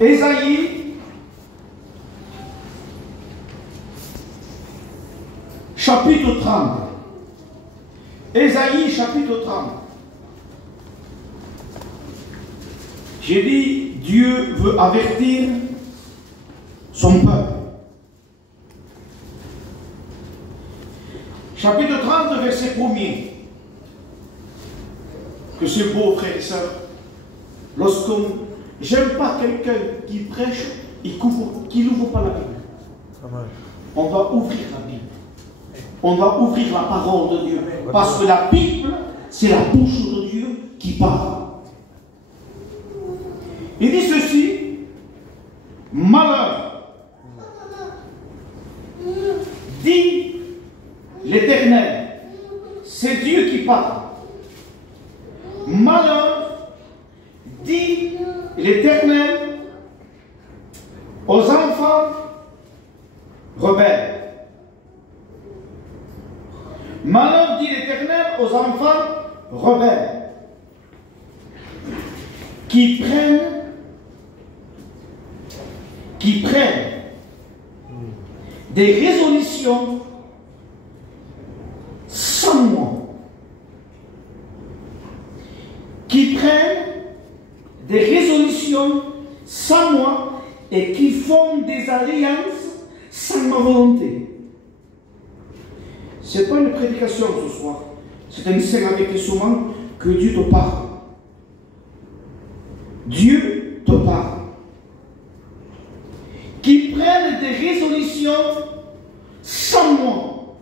Ésaïe, chapitre 30. Ésaïe, chapitre 30. J'ai dit, Dieu veut avertir son peuple. Chapitre 30, verset 1er. Que c'est beau, frères et sœurs. Lorsqu'on... J'aime pas quelqu'un qui prêche et qui n'ouvre pas la Bible. On doit ouvrir la Bible. On doit ouvrir la parole de Dieu. Parce que la Bible, c'est la bouche de Dieu qui parle. Il dit ceci, malheur, dit l'Éternel, c'est Dieu qui parle. Malheur, dit l'Éternel, aux enfants rebelles. Malheur, dit l'Éternel, aux enfants rebelles, qui prennent des résolutions sans moi, qui prennent des résolutions sans moi et qui font des alliances sans ma volonté. Ce n'est pas une prédication ce soir, c'est un signe avec les souvent que Dieu te parle. Dieu te parle. Qui prennent des résolutions sans moi.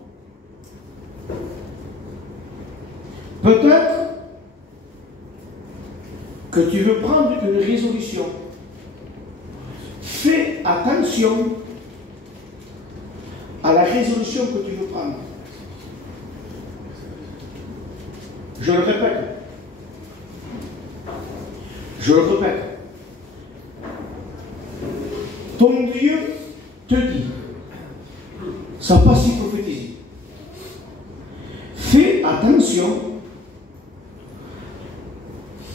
Peut-être que tu veux prendre une résolution. Fais attention à la résolution que tu veux prendre. Je le répète. Je le répète. Ton Dieu te dit, ça passe si prophétisé. Fais attention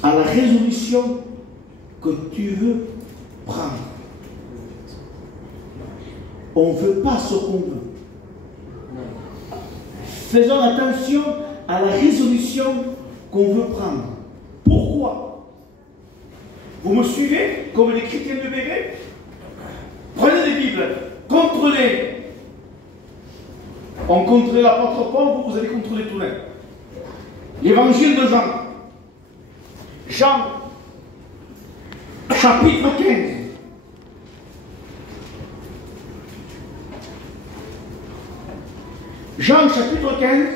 à la résolution que tu veux prendre. On ne veut pas ce qu'on veut. Faisons attention à la résolution qu'on veut prendre. Pourquoi? Vous me suivez comme les chrétiens de bébé? Prenez les Bibles, contrôlez. On contrôle l'apôtre Paul, vous allez contrôler tout le monde. L'évangile de Jean. Jean, chapitre 15. Jean, chapitre 15.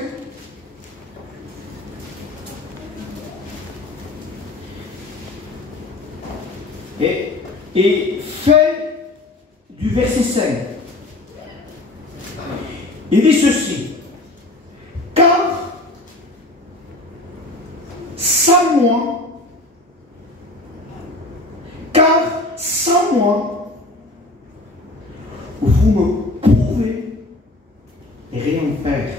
Et fait du verset 5. Il dit ceci. Car sans moi, vous ne pouvez rien faire.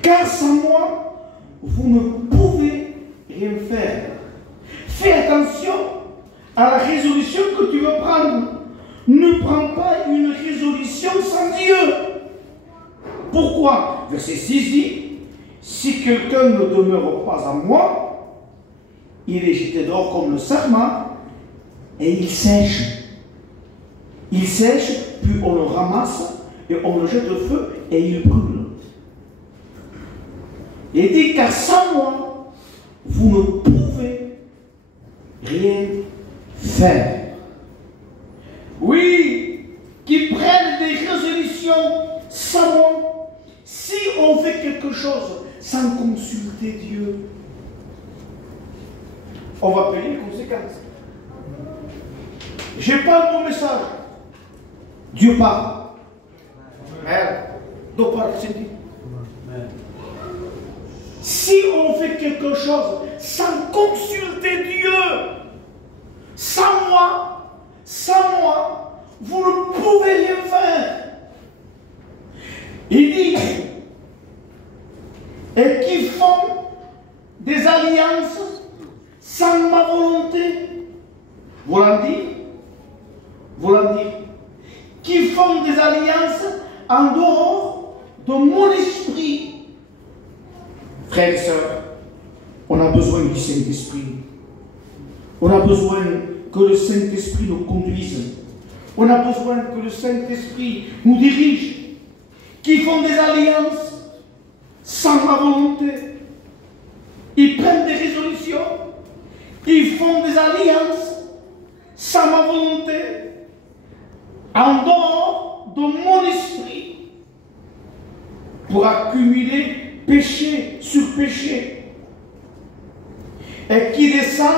Car sans moi, vous ne pouvez rien faire. Fais attention à la résolution que tu veux prendre. Ne prends pas une résolution sans Dieu. Pourquoi? Verset 6 dit, si quelqu'un ne demeure pas en moi, il est jeté dehors comme le sarment et il sèche. Il sèche, puis on le ramasse et on le jette au feu et il brûle. Il dit, car sans moi, vous ne pouvez rien faire. Oui, qui prennent des résolutions sans moi. Si on fait quelque chose sans consulter Dieu, on va payer les conséquences. Je n'ai pas un bon message. Dieu parle. Donc, si on fait quelque chose sans consulter Dieu, sans moi, vous ne pouvez rien faire. Il dit, et qui font des alliances sans ma volonté, voulant dire, qui font des alliances en dehors de mon esprit. Frères et sœurs, on a besoin du Saint-Esprit. On a besoin que le Saint-Esprit nous conduise. On a besoin que le Saint-Esprit nous dirige. Qui font des alliances sans ma volonté. Ils prennent des résolutions. Ils font des alliances sans ma volonté. En dehors de mon esprit. Pour accumuler péché sur péché. Et qui descendent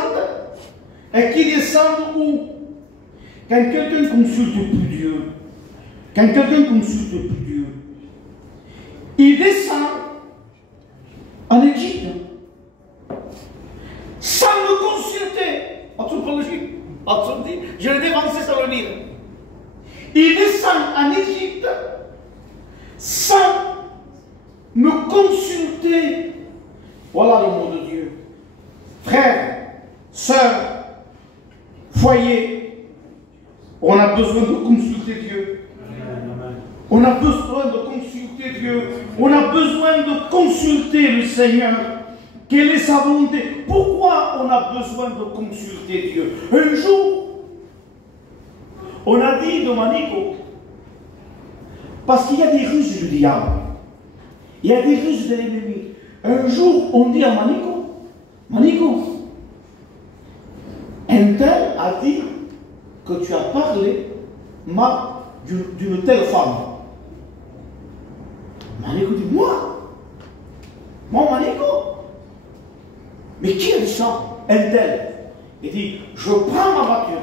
où? Quand quelqu'un consulte plus Dieu, il descend en Égypte sans me consulter. Je l'ai dévancé sans le lire. Il descend en Égypte sans me consulter. Voilà le mot de Dieu. Frères, sœurs, foyer, on a besoin de consulter Dieu. On a besoin de consulter Dieu. On a besoin de consulter le Seigneur. Quelle est sa volonté? Pourquoi on a besoin de consulter Dieu? Un jour, on a dit de Manico, parce qu'il y a des ruses du diable, il y a des ruses de l'ennemi. Un jour, on dit à Manico, un tel a dit que tu as parlé d'une telle femme. Manico dit, moi Manico. Mais qui a dit ça? Un tel. Il dit, je prends ma voiture.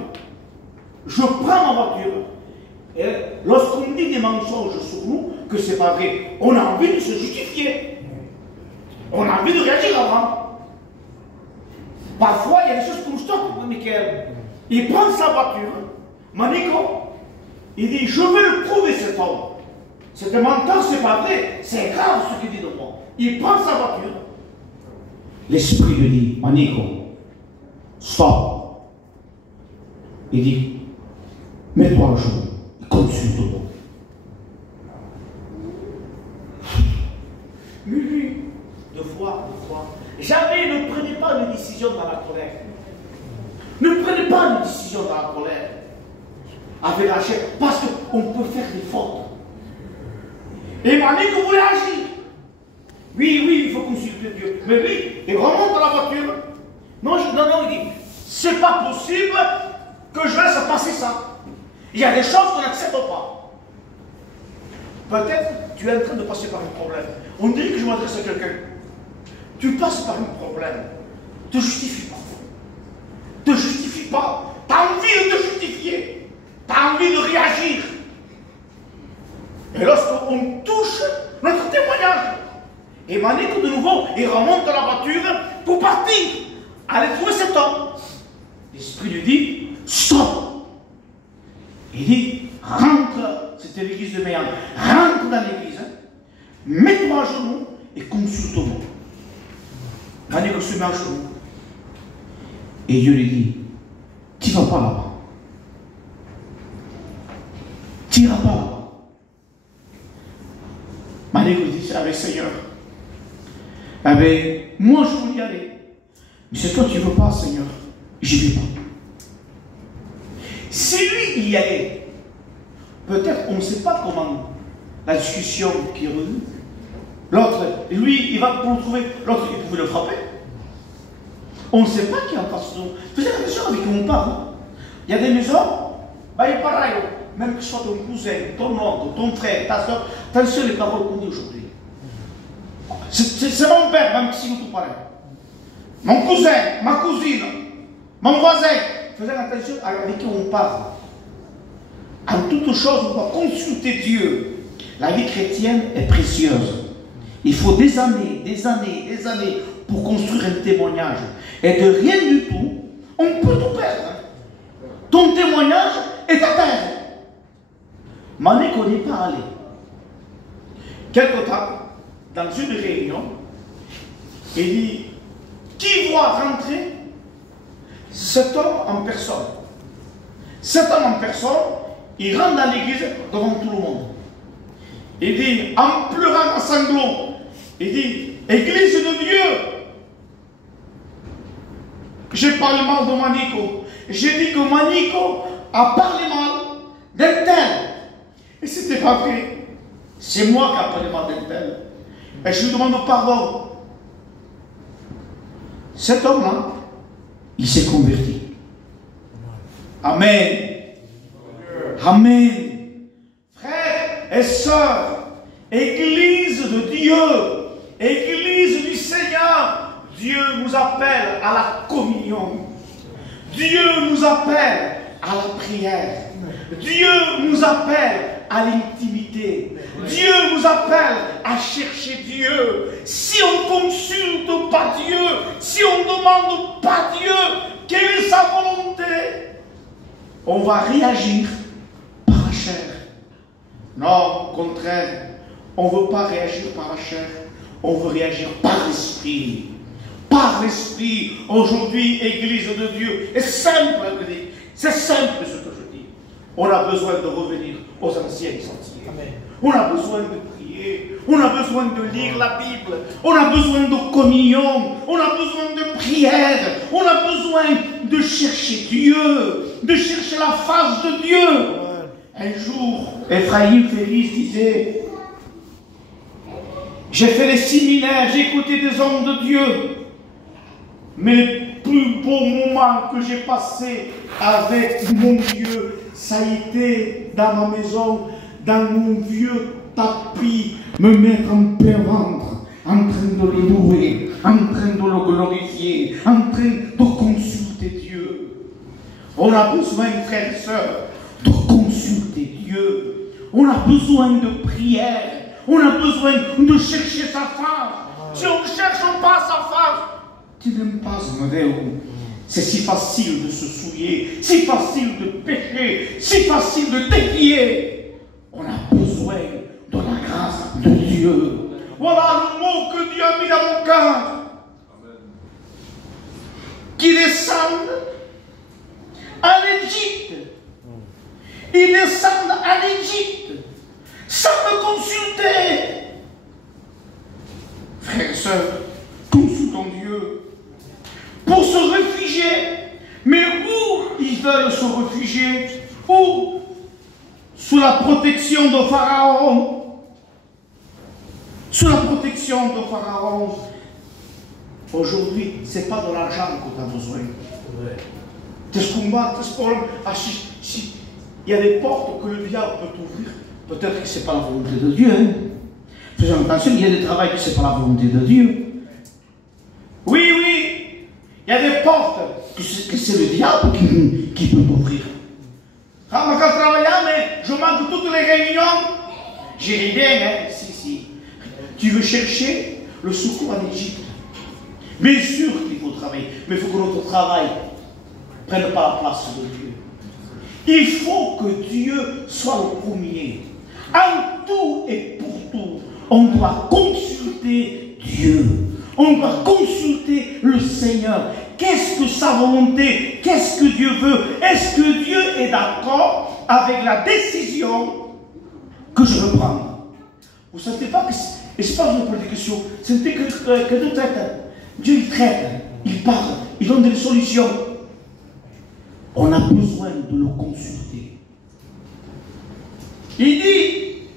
Et lorsqu'on dit des mensonges sur nous, que c'est pas vrai, on a envie de se justifier. On a envie de réagir avant. Parfois, il y a des choses qu'on stoppe, Michael. Il prend sa voiture, Manico, il dit, je vais le prouver cet homme. Cet menteur, c'est pas vrai, c'est grave ce qu'il dit de moi. Il prend sa voiture. L'esprit lui dit, Manico, stop. Il dit, mets-toi à genoux, consulte-moi. Lui, deux fois. Jamais ne prenez pas une décision dans la colère. Ne prenez pas une décision dans la colère. Avec la chair, parce qu'on peut faire des fautes. Et Manico voulait agir. Oui, il faut consulter Dieu. Mais lui, il remonte dans la voiture. Non, il dit, c'est pas possible que je laisse passer ça. Il y a des choses qu'on n'accepte pas. Peut-être tu es en train de passer par un problème. On dirait que je m'adresse à quelqu'un. Tu passes par un problème. Te justifie pas. Tu as envie de te justifier. Tu as envie de réagir. Et lorsqu'on touche notre témoignage, et Manico de nouveau, il remonte dans la voiture pour partir, aller trouver cet homme. L'esprit lui dit, stop. Il dit, rentre, c'était l'église de Méandre, rentre dans l'église, mets-toi à genoux et consulte-moi. Manico se met à genoux. Et Dieu lui dit, tu ne vas pas là-bas. Tu n'iras pas là-bas. Manico dit, avec Seigneur, moi je veux y aller. Mais c'est toi qui ne veux pas, Seigneur. J'y vais pas. Si lui y allait, peut-être on ne sait pas comment la discussion qui est revenue. L'autre, lui, il va pour le trouver. L'autre, il pouvait le frapper. On ne sait pas qui est en face de nous. Faites attention avec qui on parle. Il y a des maisons, il est pareil. Même que ce soit ton cousin, ton oncle, ton frère, ta soeur, attention les paroles qu'on dit aujourd'hui. C'est mon père, même si nous tout pareil. Mon cousin, ma cousine, mon voisin. Faisons attention avec qui on parle. En toute chose, on doit consulter Dieu. La vie chrétienne est précieuse. Il faut des années pour construire un témoignage. Et de rien du tout, on peut tout perdre. Ton témoignage est à terre. Manico n'est pas allé. Quelque temps, dans une réunion, il dit, qui voit rentrer cet homme en personne? Cet homme en personne, il rentre dans l'église devant tout le monde. Il dit, en pleurant, en sanglots, il dit, Église de Dieu, j'ai parlé mal de Manico. J'ai dit que Manico a parlé mal d'un tel. Et c'était pas vrai. C'est moi qui ai parlé mal d'un tel. Et je lui demande pardon. Cet homme-là, il s'est converti. Amen. Amen. Frères et sœurs, Église de Dieu, Église du Seigneur, Dieu nous appelle à la communion. Dieu nous appelle à la prière. Dieu nous appelle à l'intimité. Dieu nous appelle à chercher Dieu. Si on ne consulte pas Dieu, si on ne demande pas Dieu, quelle est sa volonté, on va réagir par la chair. Non, au contraire, on ne veut pas réagir par la chair, on veut réagir par l'esprit. Par l'esprit, aujourd'hui, Église de Dieu. C'est simple, c'est simple ce que je dis. On a besoin de revenir aux anciens sentiers. Amen. On a besoin de prier, on a besoin de lire la Bible, on a besoin de communion, on a besoin de prière, on a besoin de chercher Dieu, de chercher la face de Dieu. Un jour, Ephraim Félix disait, j'ai fait les séminaires, j'ai écouté des hommes de Dieu, mais le plus beau moment que j'ai passé avec mon Dieu, ça a été dans ma maison, dans mon vieux tapis, me mettre en plein ventre, en train de le louer, en train de le glorifier, en train de consulter Dieu. On a besoin, frères et sœurs, de consulter Dieu. On a besoin de prière. On a besoin de chercher sa face. Si on ne cherche pas sa face, tu n'aimes pas ce modèle. C'est si facile de se souiller, si facile de pécher, si facile de défier. On a besoin de la grâce de Dieu. Voilà le mot que Dieu a mis dans mon cœur. Qui descendent en Égypte. Ils descendent en Égypte sans me consulter. Frères et sœurs, consultons Dieu pour se réfugier. Mais où ils veulent se réfugier? Où? Sous la protection de Pharaon. Sous la protection de Pharaon. Aujourd'hui, ce n'est pas de l'argent que tu as besoin. Qu'est-ce qu'on va, qu'est-ce qu'on... Ah, si il y a des portes que le diable peut ouvrir, peut-être que ce n'est pas la volonté de Dieu. Hein? Faisons attention, il y a des travails que ce n'est pas la volonté de Dieu. Oui, oui, il y a des portes que c'est le diable qui peut ouvrir. Ah, moi, quand je travaillais, mais je manque toutes les réunions. J'irai bien, hein? Si. Tu veux chercher le secours en Égypte. Bien sûr qu'il faut travailler, mais il faut que notre travail ne prenne pas la place de Dieu. Il faut que Dieu soit le premier. En tout et pour tout, on doit consulter Dieu. On doit consulter le Seigneur. Qu'est-ce que sa volonté? Qu'est-ce que Dieu veut? Est-ce que Dieu est d'accord avec la décision que je veux prendre? Vous ne sentez pas que... Et ce n'est pas une pose des questions. Sentez que Dieu traite. Dieu il traite, il parle, il donne des solutions. On a besoin de le consulter. Il dit,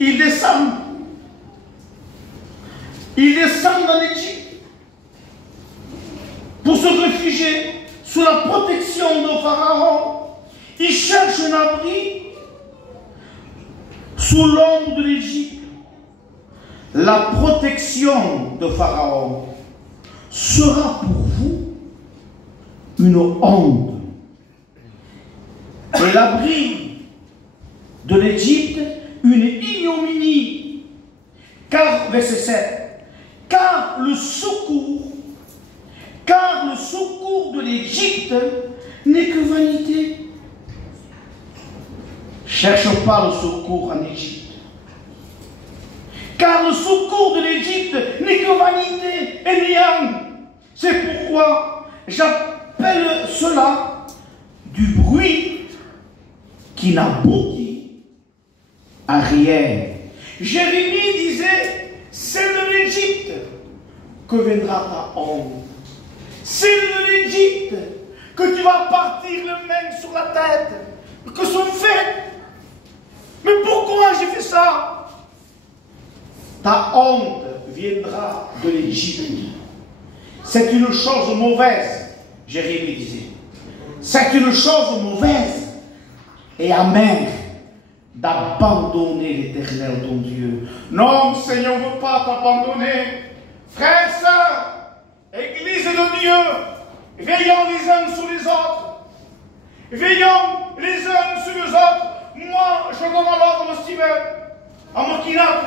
il descend en Égypte pour se réfugier sous la protection de Pharaon. Il cherche un abri sous l'ombre de l'Égypte. La protection de Pharaon sera pour vous une honte. Et l'abri de l'Égypte, une ignominie. Car, verset 7, car le secours de l'Égypte n'est que vanité. Cherche pas le secours en Égypte. Car le secours de l'Égypte n'est que vanité et néant. C'est pourquoi j'appelle cela du bruit qui n'aboutit à rien. Jérémie disait, c'est de l'Égypte que viendra ta honte. C'est de l'Égypte que tu vas partir le main sur la tête, que sont faits. Mais pourquoi j'ai fait ça? Ta honte viendra de l'Égypte. C'est une chose mauvaise, Jérémie disait. C'est une chose mauvaise et amère d'abandonner l'Éternel ton Dieu. Non, Seigneur, on ne veut pas t'abandonner. Frères, sœurs, Église de Dieu, veillons les uns sur les autres. Veillons les uns sur les autres. Moi, je donne l'ordre de Steven, à Mokinaku.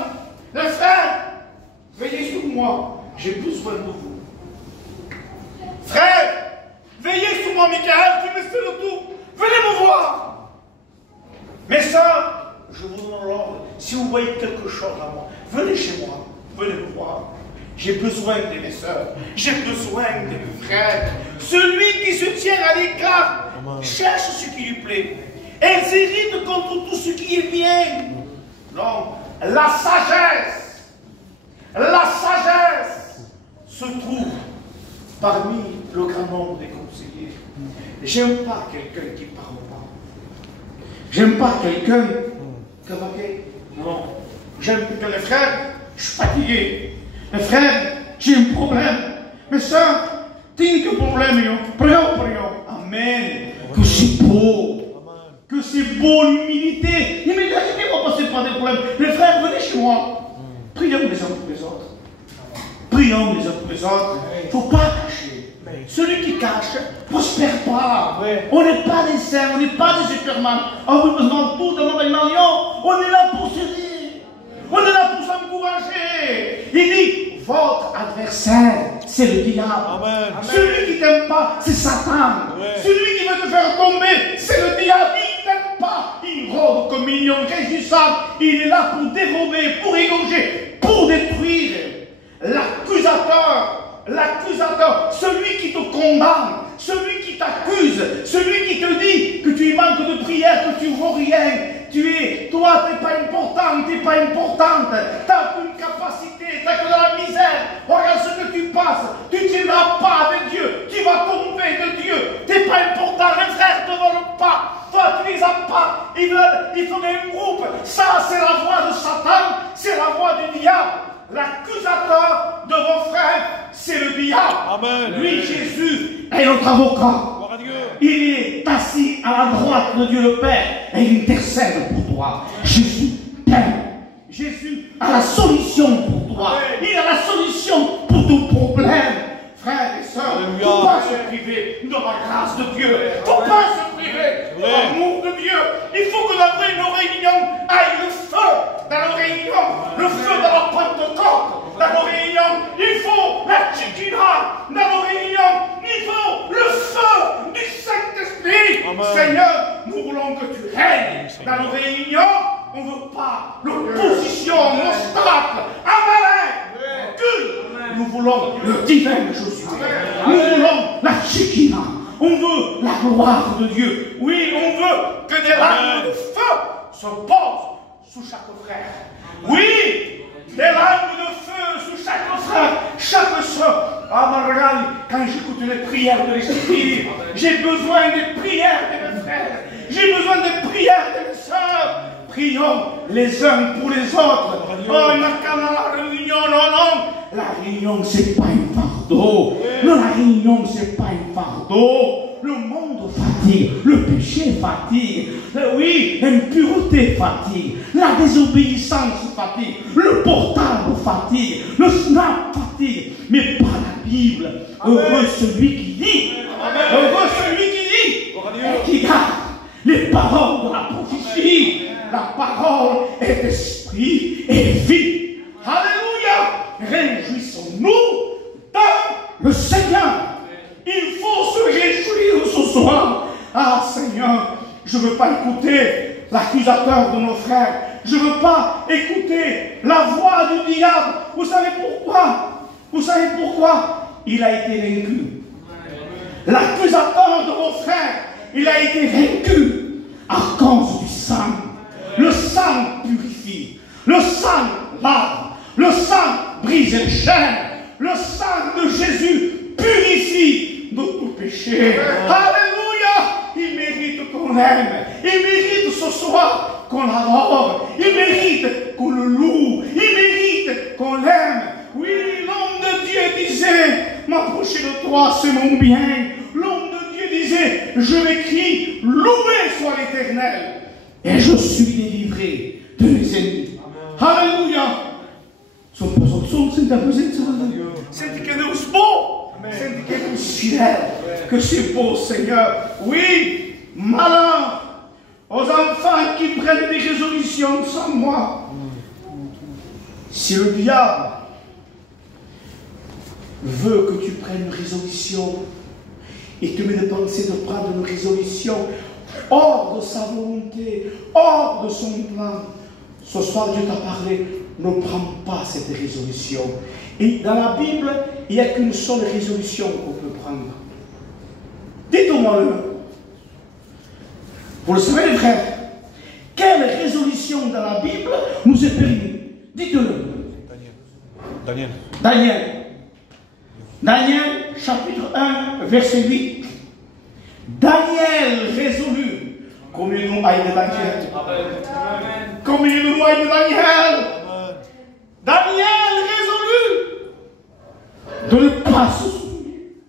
Les frères, veillez sur moi. J'ai besoin de vous. Frère, veillez sur moi, Michael, tu me fais le tout. Venez me voir. Mais ça, je vous donne l'ordre. Si vous voyez quelque chose à moi, venez chez moi. Venez me voir. J'ai besoin de mes soeurs. J'ai besoin de mes frères. Celui qui se tient à l'écart cherche ce qui lui plaît. Elle s'irrite contre tout ce qui est bien. Non, la sagesse se trouve parmi le grand nombre des conseillers. J'aime pas quelqu'un qui parle pas. J'aime pas quelqu'un qui va dire non. J'aime que les frères, je suis fatigué. Les frères, j'ai un problème. Mais ça, t'as un problème. Prions. Amen. Que c'est beau. Que c'est beau l'humilité. L'humilité, on va passer par des problèmes. Les frères, venez chez moi. Prions les uns pour les autres. Prions les uns pour les autres. Il ne faut pas cacher. Celui qui cache ne prospère pas. On n'est pas des saints, on n'est pas des superman. On vous demande tout dans notre union. On est là pour servir. On est là pour s'encourager. Il dit, votre adversaire, c'est le diable. Amen. Celui qui ne t'aime pas, c'est Satan. Celui qui veut te faire tomber, c'est le diable. Il ne t'aime pas. Il rôde comme mignon, réjouissant. Il est là pour dérober, pour égorger, pour détruire. L'accusateur, celui qui te condamne, celui qui t'accuse, celui qui te dit que tu manques de prière, que tu ne vaux rien. Toi, tu n'es pas important, tu n'es pas importante. Tu n'as aucune capacité, tu n'as que de la misère. Regarde ce que tu passes. Tu ne tiendras pas avec Dieu. Tu vas tomber de Dieu. Tu n'es pas important. Les frères ne te veulent pas. Toi, tu ne les as pas. Ils font un groupe. Ça, c'est la voix de Satan. C'est la voix du diable. L'accusateur de vos frères, c'est le diable. Amen. Lui, Jésus, est notre avocat. Il est assis à la droite de Dieu le Père et il intercède pour toi. Jésus t'aime. Jésus a la solution pour toi. Il a la solution pour ton problème. Frères et sœurs, il ne faut pas se priver de la grâce de Dieu. Il ne faut pas se priver de l'amour de Dieu. Il faut que dans nos réunions aille le feu dans nos réunions, le feu de la Pentecôte dans nos réunions. Il faut la Tchikina dans nos réunions. Il faut le feu du Saint-Esprit. Seigneur, nous voulons que tu règnes dans nos réunions. On ne veut pas l'opposition, l'obstacle, amalek, que nous voulons le divin de Jésus. Nous voulons la Shekinah. On veut la gloire de Dieu. Oui, on veut que des larmes de feu se posent sous chaque frère. Oui, des larmes de feu sous chaque frère, chaque soeur. Ah, regarde, quand j'écoute les prières de l'Esprit, j'ai besoin des prières de mes frères. J'ai besoin des prières de mes soeurs. Prions les uns pour les autres. Oh, la réunion, non. La réunion, c'est pas un fardeau. Non, la réunion, c'est pas un fardeau. Le monde fatigue, le péché fatigue. Oui, l'impureté fatigue. La désobéissance fatigue. Le portable fatigue. Le snap fatigue. Mais pas la Bible. Heureux celui qui dit. Heureux celui qui dit. Et qui garde les paroles de la prophétie. La parole est esprit et vie. Alléluia. Réjouissons-nous dans le Seigneur. Il faut se réjouir ce soir. Ah Seigneur, je ne veux pas écouter l'accusateur de nos frères. Je ne veux pas écouter la voix du diable. Vous savez pourquoi? Vous savez pourquoi? Il a été vaincu. L'accusateur de vos frères il a été vaincu à cause du sang. Le sang purifie, le sang lave, le sang brise les chaînes, le sang de Jésus purifie de tout péché. Alléluia! Il mérite qu'on l'aime, il mérite ce soir qu'on l'adore, il mérite qu'on le loue, il mérite qu'on l'aime. Oui, l'homme de Dieu disait, m'approcher de toi, c'est mon bien. L'homme de Dieu disait, je m'écris, loué soit l'Éternel. Et je suis délivré de mes ennemis. Alléluia. Senti che Deus beau. Senti che Deus fidèle. Que c'est beau, Seigneur. Oui, malin aux enfants qui prennent des résolutions sans moi. Si le diable veut que tu prennes une résolution et te met de penser de prendre une résolution hors de sa volonté, hors de son plan, ce soir Dieu t'a parlé, ne prends pas cette résolution. Et dans la Bible, il n'y a qu'une seule résolution qu'on peut prendre. Dites-moi-le. Vous le savez les frères, quelle résolution dans la Bible nous est permise? Dites-le. Daniel, chapitre 1, verset 8. Daniel résolu, comme il nous aille de Daniel. Comme il nous aille de Daniel. Daniel résolu de ne pas se soucier.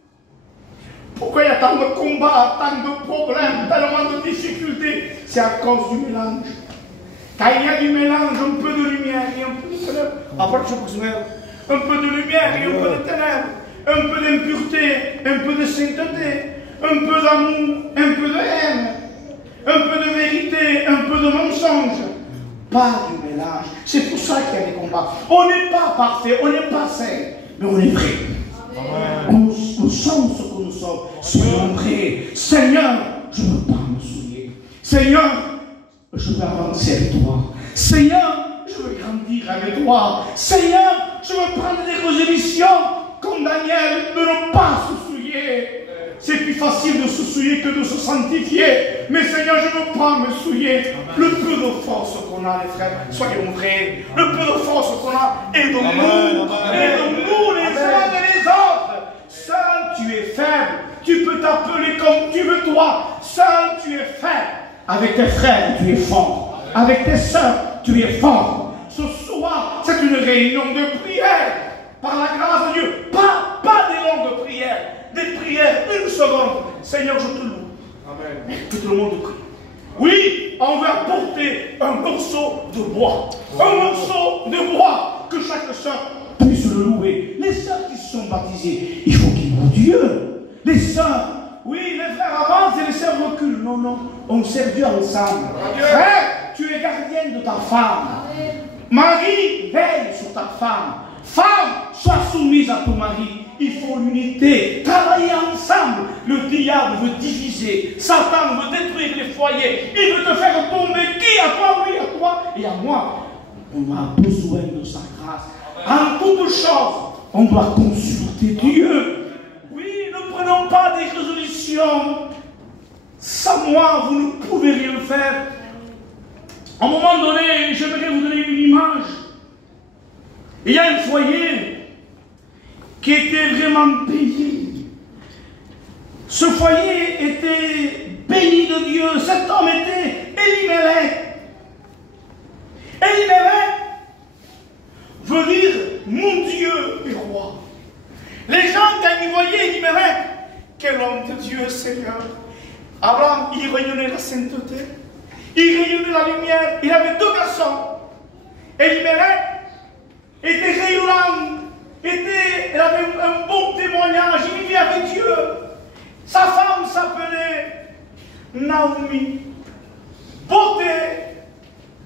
Pourquoi il y a tant de combats, tant de problèmes, tellement de difficultés? C'est à cause du mélange. Quand il y a du mélange, un peu de lumière et un peu de ténèbres. Un peu de lumière et un peu de ténèbres. Un peu d'impureté, un peu de sainteté, un peu d'amour, un peu de haine, un peu de vérité, un peu de mensonge. Pas du mélange. C'est pour ça qu'il y a des combats. On n'est pas parfait, on n'est pas saint, mais on est vrai. Nous sommes ce que nous sommes. Soyons vrais. Seigneur, je ne veux pas me souiller. Seigneur, je veux avancer avec toi. Seigneur, je veux grandir avec toi. Seigneur, je veux prendre des résolutions comme Daniel, de ne pas se souiller. C'est plus facile de se souiller que de se sanctifier. Mais Seigneur, je ne veux pas me souiller. Le peu de force qu'on a, les frères, soyons vrais. Le peu de force qu'on a, aidons-nous. Aidons-nous les uns et les autres. Seul, tu es faible. Tu peux t'appeler comme tu veux toi. Seul, tu es faible. Avec tes frères, tu es fort. Avec tes sœurs, tu es fort. Ce soir, c'est une réunion de prière. Par la grâce de Dieu, pas des longues prières, des prières, une seconde. Seigneur, je te loue. Amen. Tout le monde prie. Oui, on va apporter un morceau de bois. Un morceau de bois que chaque sœur puisse le louer. Les sœurs qui sont baptisées, il faut qu'ils louent Dieu. Les sœurs, oui, les frères avancent et les sœurs reculent. Non, non, on sert Dieu ensemble. Frère, tu es gardienne de ta femme. Marie, veille sur ta femme. Femme, sois soumise à ton mari. Il faut l'unité, travailler ensemble. Le diable veut diviser. Satan veut détruire les foyers. Il veut te faire tomber. Qui? À toi, oui, à toi et à moi. On a besoin de sa grâce. En toutes choses, on doit consulter Dieu. Oui, ne prenons pas des résolutions. Sans moi, vous ne pouvez rien faire. À un moment donné, j'aimerais vous donner une image. Il y a un foyer qui était vraiment béni. Ce foyer était béni de Dieu. Cet homme était Elimelech. Elimelech veut dire mon Dieu est roi. Les gens, quand ils voyaient Elimelech, quel homme de Dieu, Seigneur. Abraham, il rayonnait la sainteté, il rayonnait la lumière. Il avait deux garçons. Elimelech était rayonnant, elle avait un bon témoignage, il vivait avec Dieu. Sa femme s'appelait Naomi. Beauté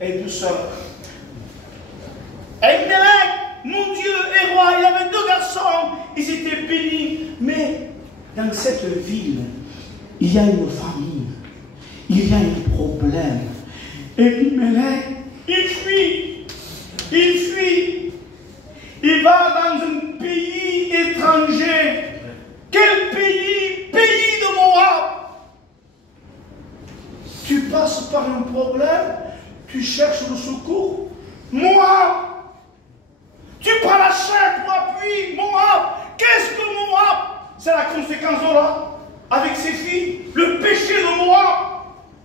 et douceur. Elimelech, mon Dieu est roi, il avait deux garçons, ils étaient bénis. Mais dans cette ville, il y a une famille, il y a un problème. Elimelech, il fuit. Il va dans un pays étranger. Quel pays? Pays de Moab. passe par un problème, tu cherches le secours. Moab. Tu prends la chair pour appui. Moab. Qu'est-ce que Moab? C'est la conséquence de là, avec ses filles, le péché de Moab.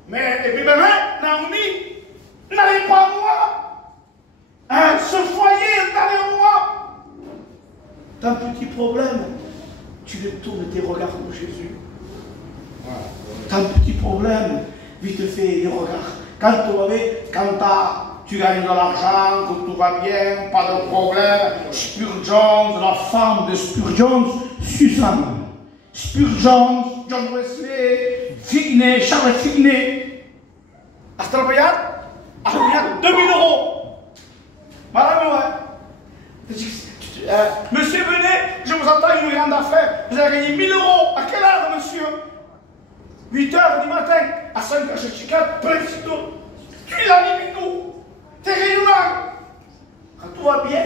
Mais, et puis maintenant, Naomi n'allait pas à Moab. Ce foyer n'allait à Moab. T'as un petit problème, tu le tournes tes regards pour Jésus. T'as un petit problème, vite fait les regards. Quand tu gagnes de l'argent, que tout va bien, pas de problème. Spurgeon, la femme de Spurgeon, Suzanne. Spurgeon, John Wesley, Figney, Charles Figney. Astrapayat, 2000 €. Madame, ouais. Monsieur, venez, je vous attends une grande affaire. Vous avez gagné 1000 €. À quelle heure, monsieur? 8 h du matin, à 5 h chez Chicago, précito. Tu l'as mis nous. T'es rayonnant. Quand tout va bien,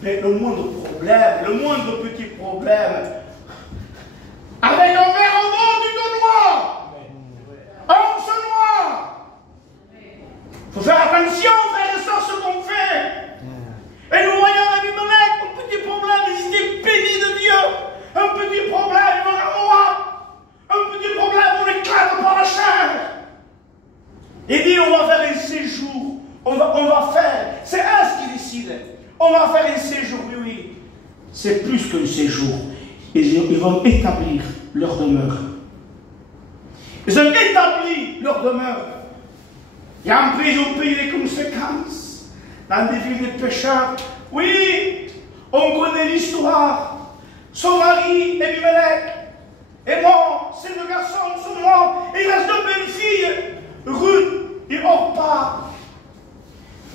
mais le moindre problème, le moindre petit problème, avec un verre en eau du dos noir, un se noir. Il faut faire attention, frères et sœurs, ce qu'on fait. Et nous voyons Abimelech, un petit problème, ils étaient bénis de Dieu. Un petit problème, on a Moab. Un petit problème, on éclate par la chair. Il dit, on va faire un séjour. On va faire. C'est ce qui décide. On va faire un séjour, oui. C'est plus qu'un séjour. Ils vont établir leur demeure. Ils ont établi leur demeure. Et après, ils ont payé les conséquences. Dans des villes de pécheurs. Oui, on connaît l'histoire. Son mari, Abimelech, est mort. Ces deux garçons sont morts. Et il reste deux belles filles, Ruth et Orpa.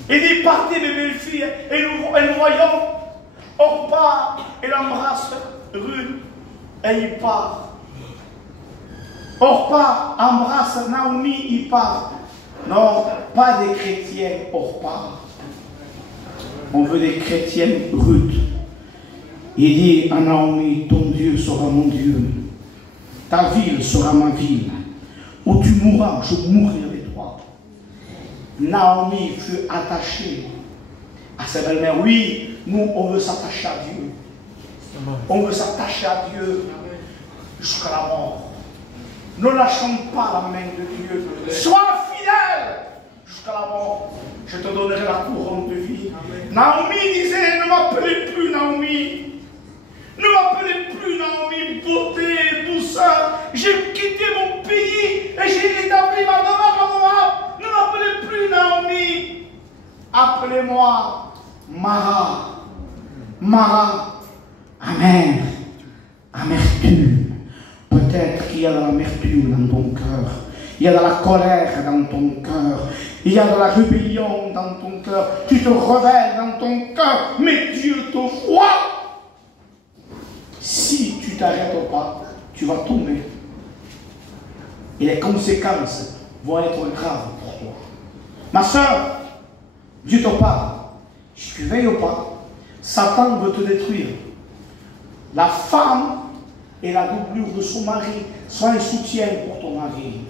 Il dit, partez mes belles filles. Et nous voyons Orpa, elle embrasse Ruth et il part. Orpa embrasse Naomi, il part. Non, pas des chrétiens Orpa. On veut des chrétiennes Ruth. Il dit à Naomi, ton Dieu sera mon Dieu. Ta ville sera ma ville. Où tu mourras, je mourrai avec toi. Naomi fut attachée à sa belle-mère. Oui, nous, on veut s'attacher à Dieu. On veut s'attacher à Dieu jusqu'à la mort. Ne lâchons pas la main de Dieu. Sois fidèle jusqu'à la mort. Je te donnerai la couronne de vie. Naomi disait, ne m'appelez plus Naomi. Ne m'appelez plus Naomi, beauté, douceur. J'ai quitté mon pays et j'ai établi ma demeure à Moab. Ne m'appelez plus Naomi. Appelez-moi Mara. Mara. Amen. Amertume. Peut-être qu'il y a de l'amertume dans ton cœur. Il y a de la colère dans ton cœur. Il y a de la rébellion dans ton cœur. Tu te rebelles dans ton cœur. Mais Dieu te voit. Si tu ne t'arrêtes pas, tu vas tomber. Et les conséquences vont être graves pour toi. Ma soeur, Dieu te parle. Si tu veilles pas, Satan veut te détruire. La femme est la doublure de son mari. Sois un soutien pour ton mari.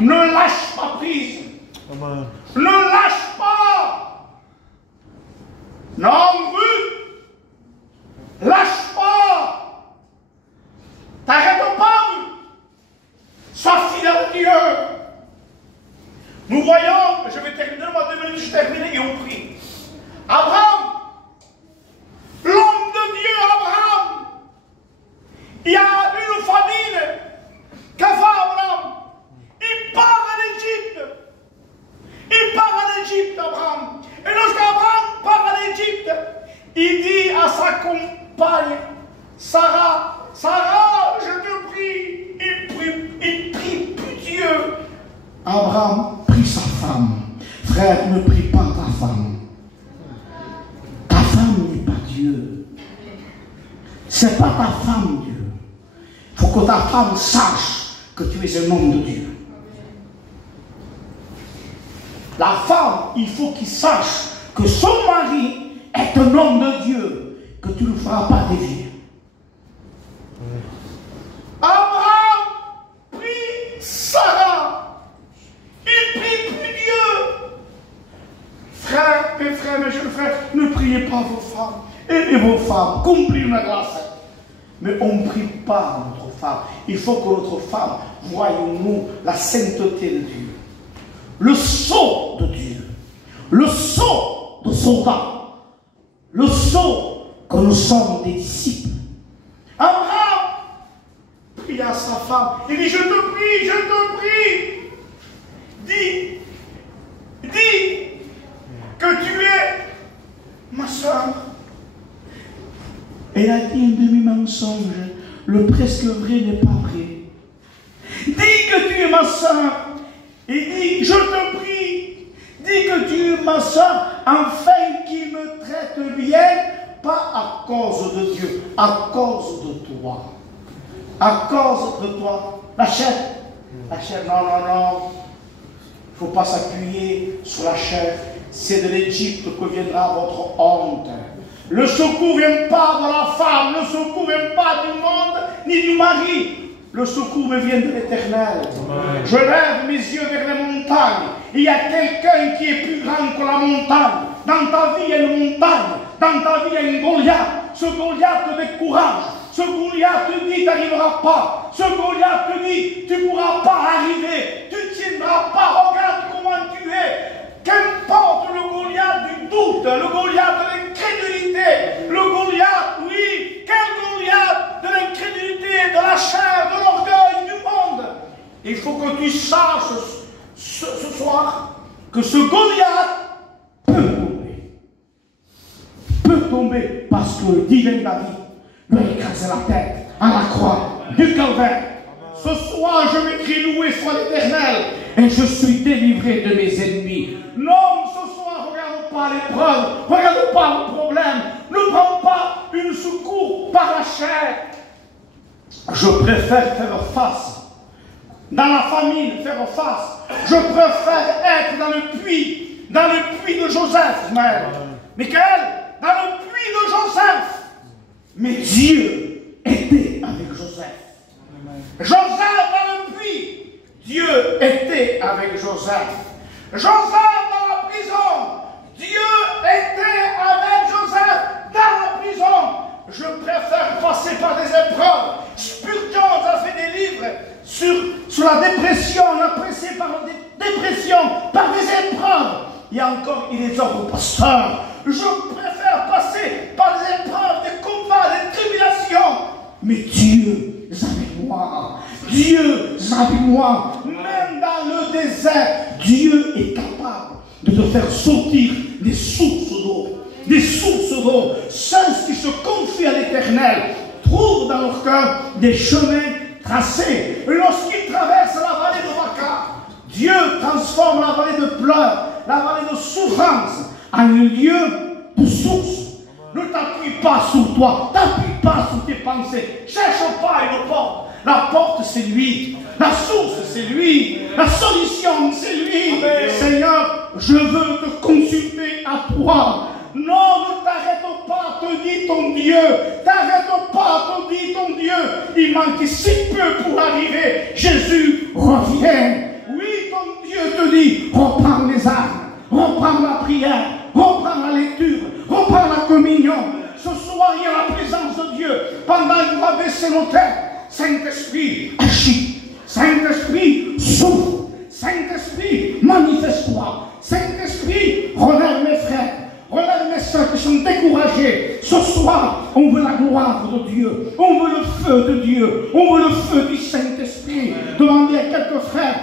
Ne lâche pas prise. Amen. Ne lâche pas. Non, Ruth. Lâche pas. T'arrêtes pas. Sois fidèle à Dieu. Nous voyons, je vais terminer, moi 2 minutes, je termine et on prie. Abraham, l'homme de Dieu, Abraham, il y a une famine qu'a fait Abraham. Il part en Égypte. Il part en Égypte, Abraham. Et lorsqu'Abraham part en Égypte, il dit à sa compagne, Sarah, Sarah, je te prie, il prie Dieu. Abraham prie sa femme. Frère, ne prie pas ta femme. Ta femme n'est pas Dieu. C'est pas ta femme, Dieu. Il faut que ta femme sache que tu es un homme de Dieu. La femme, il faut qu'il sache que son mari est un homme de Dieu, que tu ne le feras pas dévier. Abraham prie Sarah. Il prie priez pas vos femmes. Aimez vos femmes. Compris la grâce. Mais on ne prie pas notre femme. Il faut que notre femme voie en nous la sainteté de Dieu. Le sceau de Dieu. Le sceau de soldat. Le sceau que nous sommes des disciples. Abraham prie à sa femme. Il dit, je te prie. Dis que tu es ma soeur. Elle a dit un demi-mensonge. Le presque vrai n'est pas vrai. Dis que tu es ma soeur. Et dis, je te prie. Dis que tu es ma soeur, afin qu'il me traite bien, pas à cause de Dieu, à cause de toi. À cause de toi. La chair, non. Il ne faut pas s'appuyer sur la chair. C'est de l'Égypte que viendra votre honte. Le secours ne vient pas de la femme, le secours ne vient pas du monde, ni du mari. Le secours me vient de l'Éternel. Je lève mes yeux vers les montagnes. Il y a quelqu'un qui est plus grand que la montagne. Dans ta vie, il y a une montagne. Dans ta vie, il y a une Goliath. Ce Goliath te décourage. Ce Goliath te dit, tu n'arriveras pas. Ce Goliath te dit, tu ne pourras pas arriver. Tu ne tiendras pas. Regarde comment tu es. Qu'importe le Goliath du doute, le Goliath de l'incrédulité, le Goliath, oui, quel Goliath de l'incrédulité, de la chair, de l'orgueil, du monde. Il faut que tu saches ce soir que ce Goliath peut tomber parce que le divin David lui a écrasé la tête à la croix du calvaire. Ce soir, je m'écris loué soit l'Éternel et je suis délivré de mes ennemis. Non, ce soir, regarde pas l'épreuve, regarde pas le problème, ne prends pas une secours par la chair. Je préfère faire face. Dans la famille, faire face. Je préfère être dans le puits de Joseph, Michael, dans le puits de Joseph. Mais Dieu était avec Joseph. Joseph dans le puits, Dieu était avec Joseph. Joseph dans la prison, Dieu était avec Joseph dans la prison. Je préfère passer par des épreuves. Spurgeon a fait des livres sur la dépression. On a pressé par la dépression, par des épreuves. Il y a encore, il est au pasteur. Je préfère passer par des épreuves, des combats, des tribulations. Mais Dieu est avec moi. Dieu est avec moi. Même dans le désert, Dieu est capable de te faire sortir des sources d'eau. Des sources d'eau. Ceux qui se confient à l'Éternel trouvent dans leur cœur des chemins tracés. Lorsqu'ils traversent la vallée de Baca, Dieu transforme la vallée de pleurs, la vallée de souffrance, en un lieu de source. Ne t'appuie pas sur toi, t'appuie pas sur tes pensées. Cherche pas une porte. La porte, c'est lui. La source, c'est lui. La solution, c'est lui. Amen. Seigneur, je veux te consulter à toi. Non, ne t'arrête pas, te dit ton Dieu. T'arrête pas, te dit ton Dieu. Il manque si peu pour arriver. Jésus revient. Oui, ton Dieu te dit, reprends les armes, reprends la prière, reprends la lecture, reprends la communion. Ce soir, il y a la présence de Dieu. Pendant qu'on va baisser nos têtes, Saint-Esprit, agis. Saint-Esprit, souffle. Saint-Esprit, manifeste-toi. Saint-Esprit, relève mes frères. Relève mes soeurs qui sont découragés. Ce soir, on veut la gloire de Dieu. On veut le feu de Dieu. On veut le feu du Saint-Esprit. Demandez à quelques frères